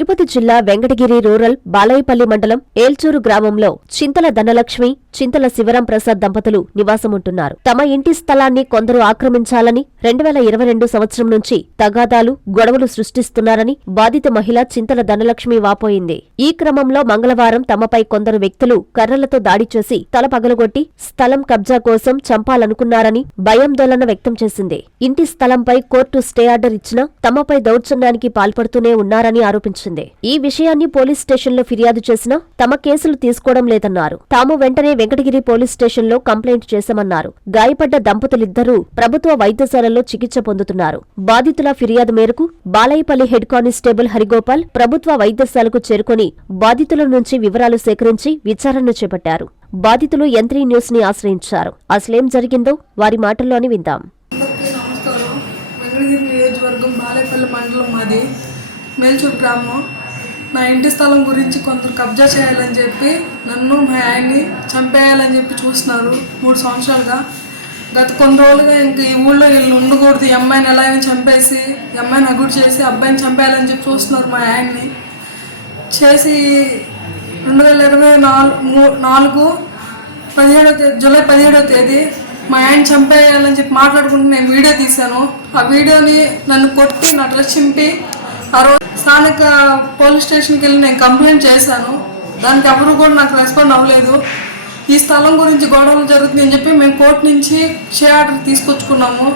తిరుపతి జిల్లా వెంకటగిరి రూరల్ బాలయపల్లి మండలం ఏల్చూరు గ్రామంలో చింతల ధనలక్ష్మి చింతల శివరాం ప్రసాద్ దంపతులు నివాసముంటున్నారు. తమ ఇంటి స్థలాన్ని కొందరు ఆక్రమించాలని రెండు వేల ఇరవై రెండు సంవత్సరం నుంచి తగాదాలు గొడవలు సృష్టిస్తున్నారని బాధిత మహిళ చింతల ధనలక్ష్మి వాపోయింది. ఈ క్రమంలో మంగళవారం తమపై కొందరు వ్యక్తులు కర్రలతో దాడి చేసి తల పగలగొట్టి స్థలం కబ్జా కోసం చంపాలనుకున్నారని భయాందోళన వ్యక్తం చేసింది. ఇంటి స్థలంపై కోర్టు స్టే ఆర్డర్ ఇచ్చినా తమపై దౌర్జన్యానికి పాల్పడుతూనే ఉన్నారని ఆరోపించింది. ఈ విషయాన్ని పోలీస్ స్టేషన్లో ఫిర్యాదు చేసినా తమ కేసులు తీసుకోవడం లేదన్నారు. తాము వెంటనే వెంకటగిరి పోలీస్ స్టేషన్లో కంప్లైంట్ చేశామన్నారు. గాయపడ్డ దంపతులిద్దరూ ప్రభుత్వ వైద్యశాలలో చికిత్స పొందుతున్నారు. బాధితుల ఫిర్యాదు మేరకు బాలయ్యపల్లి హెడ్ కానిస్టేబుల్ హరిగోపాల్ ప్రభుత్వ వైద్యశాలకు చేరుకొని బాధితుల నుంచి వివరాలు సేకరించి విచారణ చేపట్టారు. బాధితులు ఎంత్రీ న్యూస్ని ఆశ్రయించారు. అసలేం జరిగిందో వారి మాటల్లోని విందాం. నియోజకవర్గం బాలేపల్లి మండలం మాది. మేల్చూరు గ్రామం నా ఇంటి స్థలం గురించి కొందరు కబ్జా చేయాలని చెప్పి నన్ను మా ఆయన్ని చంపేయాలని చెప్పి చూస్తున్నారు మూడు సంవత్సరాలుగా. గత కొన్ని రోజులుగా ఇంక ఈ ఊళ్ళో వీళ్ళు ఉండకూడదు. ఈ అమ్మాయిని ఎలా అయినా చంపేసి ఈ అమ్మాయిని అగుడు చేసి అబ్బాయిని చంపేయాలని చెప్పి చూస్తున్నారు మా ఆయన్ని. చేసి రెండు వేల ఇరవై నాలుగు నాలుగు పదిహేడో తేదీ జూలై పదిహేడో తేదీ మా ఆయన చంపేయాలని చెప్పి మాట్లాడుకుంటూ నేను వీడియో తీశాను. ఆ వీడియోని నన్ను కొట్టి నా డ్రెస్ చింపి ఆ రోజు స్థానిక పోలీస్ స్టేషన్కి వెళ్ళి నేను కంప్లైంట్ చేశాను. దానికి ఎవరు కూడా నాకు రెస్పాండ్ అవ్వలేదు. ఈ స్థలం గురించి గొడవలు జరుగుతుంది అని చెప్పి మేము కోర్టు నుంచి షే ఆర్డర్ తీసుకొచ్చుకున్నాము.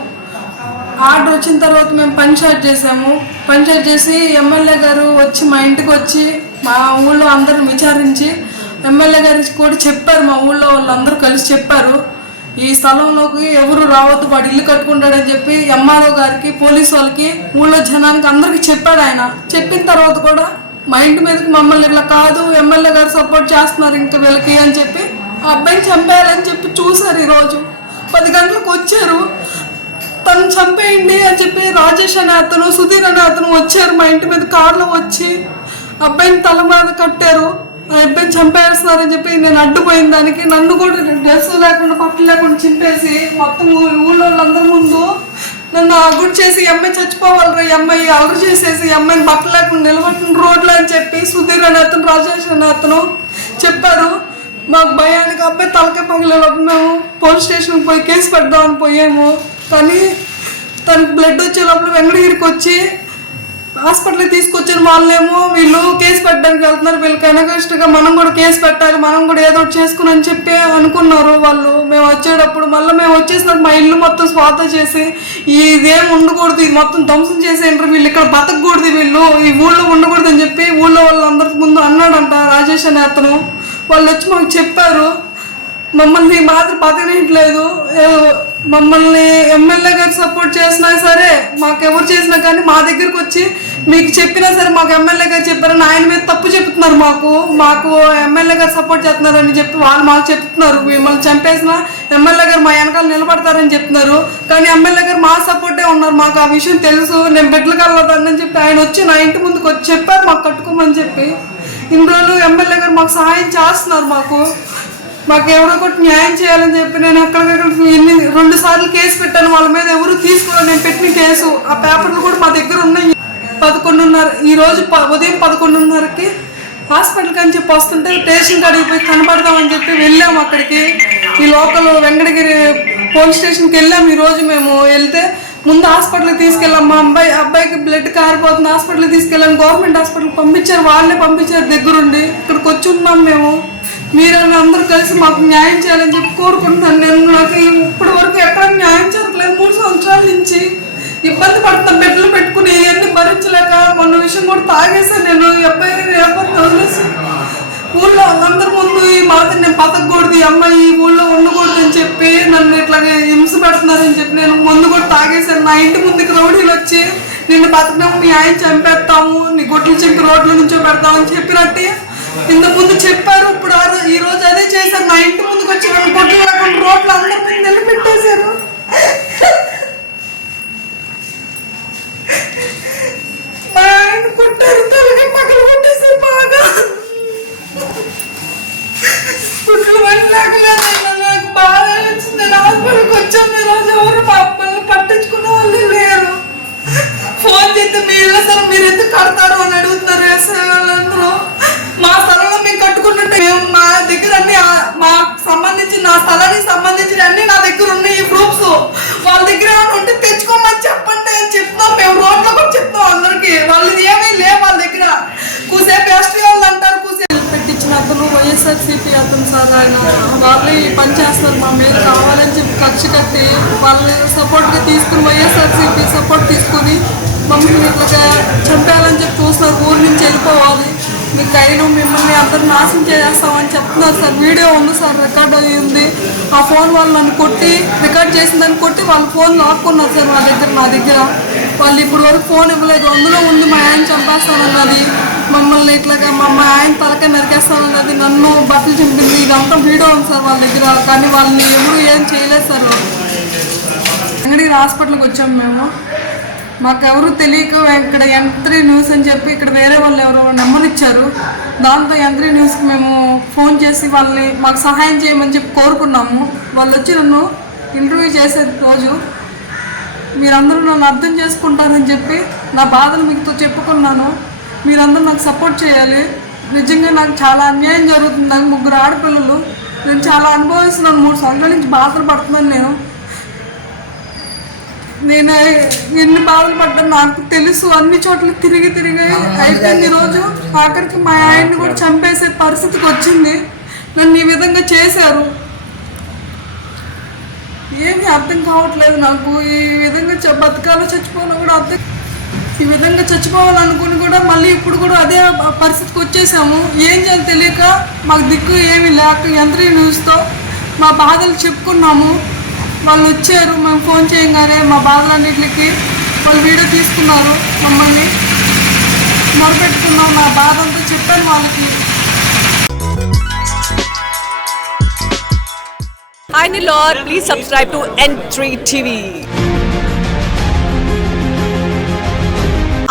ఆర్డర్ వచ్చిన తర్వాత మేము పంచాయత్ చేసాము పంచాయత్ చేసి ఎమ్మెల్యే గారు వచ్చి మా ఇంటికి వచ్చి మా ఊళ్ళో అందరిని విచారించి ఎమ్మెల్యే గారికి కూడా చెప్పారు మా ఊళ్ళో వాళ్ళందరూ కలిసి చెప్పారు. ఈ స్థలంలోకి ఎవరు రావద్దు వాడు ఇల్లు కట్టుకుంటాడని చెప్పి ఎంఆర్ఓ గారికి పోలీస్ వాళ్ళకి ఊళ్ళో జనానికి అందరికి చెప్పాడు ఆయన. చెప్పిన తర్వాత కూడా మా ఇంటి మీదకి మమ్మల్ని ఇట్లా కాదు ఎమ్మెల్యే గారు సపోర్ట్ చేస్తున్నారు ఇంకా వీళ్ళకి అని చెప్పి ఆ అబ్బాయిని చంపేయాలని చెప్పి చూశారు ఈరోజు. పది గంటలకు వచ్చారు. తను చంపేయండి అని చెప్పి రాజేష్ అనే అతను సుధీర్ అనే అతను వచ్చారు మా ఇంటి మీద. కార్లో వచ్చి అబ్బాయిని తల మీద కట్టారు. ఆ అబ్బాయిని చంపేస్తున్నారని చెప్పి నేను అడ్డుపోయిన దానికి నన్ను కూడా డ్రెస్ లేకుండా పట్టు లేకుండా చింపేసి మొత్తం ఊళ్ళో వాళ్ళందరి ముందు నన్ను అగుడు చేసి అమ్మాయి చచ్చిపోవాలరా ఈ అమ్మాయి అలరు చేసేసి అమ్మాయిని బట్టలు లేకుండా నిలబెట్టిన రోడ్లు అని చెప్పి సుధీర్ అనే అతను రాజేష్ అనే అతను చెప్పారు. మాకు భయానికి అబ్బాయి తలకే పగిలేటప్పుడు మేము పోలీస్ స్టేషన్కి పోయి కేసు పెడదామని పోయాము. కానీ తనకి బ్లడ్ వచ్చే లోపల వెంకటగిరికి వచ్చి హాస్పిటల్కి తీసుకొచ్చిన వాళ్ళేమో వీళ్ళు కేసు పెట్టడానికి వెళ్తున్నారు. వీళ్ళకి ఎనగస్ట్గా మనం కూడా కేసు పెట్టాలి మనం కూడా ఏదో ఒకటి చేసుకుని అని చెప్పి అనుకున్నారు వాళ్ళు. మేము వచ్చేటప్పుడు మళ్ళీ మేము వచ్చేసినప్పుడు మా ఇల్లు మొత్తం స్వాత చేసి ఇదేం ఉండకూడదు ఇది మొత్తం ధ్వంసం చేసేయంటారు వీళ్ళు ఇక్కడ బతకూడదు వీళ్ళు ఈ ఊళ్ళో ఉండకూడదు అని చెప్పి ఊళ్ళో వాళ్ళందరికి ముందు అన్నాడంట రాజేష్ అనే అతను. వాళ్ళు వచ్చి మాకు చెప్పారు మమ్మల్ని మాత్రం బతకనియట్లేదు మమ్మల్ని ఎమ్మెల్యే గారు సపోర్ట్ చేసినా సరే మాకు ఎవరు చేసినా కానీ మా దగ్గరకు వచ్చి మీకు చెప్పినా సరే మాకు ఎమ్మెల్యే గారు చెప్పారని ఆయన మీద తప్పు చెప్తున్నారు మాకు. మాకు ఎమ్మెల్యే గారు సపోర్ట్ చేస్తున్నారని చెప్పి వాళ్ళు మాకు చెప్తున్నారు. మిమ్మల్ని చంపేసిన ఎమ్మెల్యే గారు మా వెనకాల నిలబడతారని చెప్తున్నారు. కానీ ఎమ్మెల్యే గారు మా సపోర్టే ఉన్నారు. మాకు ఆ విషయం తెలుసు. నేను బెడ్లకు వెళ్ళదని చెప్పి ఆయన వచ్చి నా ఇంటి ముందుకు వచ్చి చెప్పారు మాకు కట్టుకోమని చెప్పి. ఇన్ని రోజులు ఎమ్మెల్యే గారు మాకు సహాయం చేస్తున్నారు మాకు. మాకు ఎవరో ఒకటి న్యాయం చేయాలని చెప్పి నేను ఎక్కడికక్కడ ఎన్ని రెండు సార్లు కేసు పెట్టాను వాళ్ళ మీద ఎవరు తీసుకోవాలి నేను పెట్టిన కేసు ఆ పేపర్లు కూడా మా దగ్గర ఉన్నాయి. పదకొండున్నర ఈ రోజు ప- ఉదయం పదకొండున్నరకి హాస్పిటల్కి అని చెప్పి వస్తుంటే స్టేషన్ కాడికి పోయి కనపడదామని చెప్పి వెళ్ళాము అక్కడికి. ఈ లోకల్ వెంకటగిరి పోలీస్ స్టేషన్కి వెళ్ళాము. ఈ రోజు మేము వెళ్తే ముందు హాస్పిటల్కి తీసుకెళ్ళాం. మా అబ్బాయి అబ్బాయికి బ్లడ్ కారిపోతుంది. హాస్పిటల్కి తీసుకెళ్ళాం. గవర్నమెంట్ హాస్పిటల్కి పంపించారు. వాళ్ళే పంపించారు దగ్గరుండి. ఇక్కడికి వచ్చి ఉన్నాం మేము. మీరన్నా అందరూ కలిసి మాకు న్యాయం చేయాలని చెప్పి కోరుకుంటున్నాను. నేను నాకు ఇప్పటి వరకు ఎక్కడ న్యాయం జరగలేదు. మూడు సంవత్సరాల నుంచి ఇబ్బంది పడుతున్నా బిడ్డలు పెట్టుకుని ఇవన్నీ భరించలేక మొన్న విషయం కూడా తాగేసాను నేను. ఎప్పై అబ్బాయి వదిలేసి ఊళ్ళో అందరి ముందు ఈ మాట నేను బతకూడదు అమ్మాయి ఈ ఊళ్ళో ఉండకూడదు అని చెప్పి నన్ను ఇట్లాగే హింస పెడుతున్నారని చెప్పి నేను ముందు కూడా తాగేశాను. నా ఇంటి ముందుకు రౌడీలు వచ్చి నిన్ను బతకడం మీ ఆయన చంపేస్తాము నీ గుడ్లు చింపి రోడ్ల నుంచో పెడతామని చెప్పినట్టే ఇంత ముందు చెప్పారు ఇప్పుడు ఆ ఈ రోజు అదే చేశారు. నా ఇంటి ముందుకు వచ్చి రెండు కోట్లు లేకుండా రోడ్లు అందరి మీద నిలబెట్టేశారు మా ఆయన కొట్టారు పక్కన కొట్టేశారు బాగా. పని లేకుండా నాకు బాగా వచ్చింది నేను హాస్పిటల్కి వచ్చాను. ఈరోజు ఎవరు మా పట్టించుకునే వాళ్ళు లేరు. ఫోన్ చేస్తే మీ ఇళ్ళ స్థలం మీరు ఎందుకు కడతారు? చంపాలని చెప్పి చూస్తున్నారు. ఊరి నుంచి వెళ్ళిపోవాలి. మీకు అయిన మిమ్మల్ని అందరు నాశనం చేసేస్తామని చెప్తున్నారు సార్. వీడియో ఉంది సార్ రికార్డ్ అయ్యి ఉంది. ఆ ఫోన్ వాళ్ళు నన్ను కొట్టి రికార్డ్ చేసిందని కొట్టి వాళ్ళ ఫోన్ లాక్కున్నారు సార్ మా దగ్గర నా దగ్గర. వాళ్ళు ఇప్పుడు వరకు ఫోన్ ఇవ్వలేదు. అందులో ఉంది మా ఆయన చంపేస్తానన్నది. మమ్మల్ని ఇట్లాగా మా మా ఆయన తలకే నరికేస్తానన్నది నన్ను బట్టలు చింపింది. ఇదంతా వీడియో ఉంది సార్ వాళ్ళ దగ్గర. కానీ వాళ్ళని ఎవరు ఏం చేయలేదు సార్ వాళ్ళు. వెంకటగిరి హాస్పిటల్కి వచ్చాం మేము. మాకెవరు తెలియక ఇక్కడ యంత్రి న్యూస్ అని చెప్పి ఇక్కడ వేరే వాళ్ళు ఎవరో నమ్మనిచ్చారు. దాంతో యంత్రి న్యూస్కి మేము ఫోన్ చేసి వాళ్ళని మాకు సహాయం చేయమని చెప్పి కోరుకున్నాము. వాళ్ళు వచ్చి నన్ను ఇంటర్వ్యూ చేసే రోజు మీరందరూ నన్ను అర్థం చేసుకుంటారని చెప్పి నా బాధను మీతో చెప్పుకున్నాను. మీరందరూ నాకు సపోర్ట్ చేయాలి. నిజంగా నాకు చాలా అన్యాయం జరుగుతుంది నాకు ముగ్గురు ఆడపిల్లలు. నేను చాలా అనుభవిస్తున్నాను. మూడు సంవత్సరాల నుంచి బాధలు పడుతున్నాను నేను. నేను ఎన్ని బాధలు పడ్డాను నాకు తెలుసు. అన్ని చోట్ల తిరిగి తిరిగి అయిపోయింది ఈరోజు. ఆఖరికి మా ఆయన్ని కూడా చంపేసే పరిస్థితికి వచ్చింది. నన్ను ఈ విధంగా చేశారు. ఏమీ అర్థం కావట్లేదు నాకు. ఈ విధంగా బతకాలో చచ్చిపోవాలో కూడా అర్థం ఈ విధంగా చచ్చిపోవాలనుకుని కూడా మళ్ళీ ఇప్పుడు కూడా అదే పరిస్థితికి వచ్చేసాము. ఏం చేయాలో తెలియక మాకు దిక్కు ఏమీ లేక యంత్రీ న్యూస్తో మా బాధలు చెప్పుకున్నాము. వాళ్ళు వచ్చారు మేము ఫోన్ చేయగానే మా బాధలన్నింటికి వాళ్ళు వీడియో తీసుకున్నారు మమ్మల్ని. మొరపెట్టుకున్నాం నా బాధ అంతా చెప్పాను వాళ్ళకి. Hi Nilor, please subscribe to N3 TV.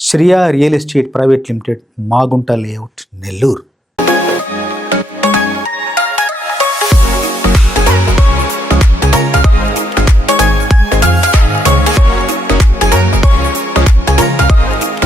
Sriya real estate private limited Magunta layout Nellore.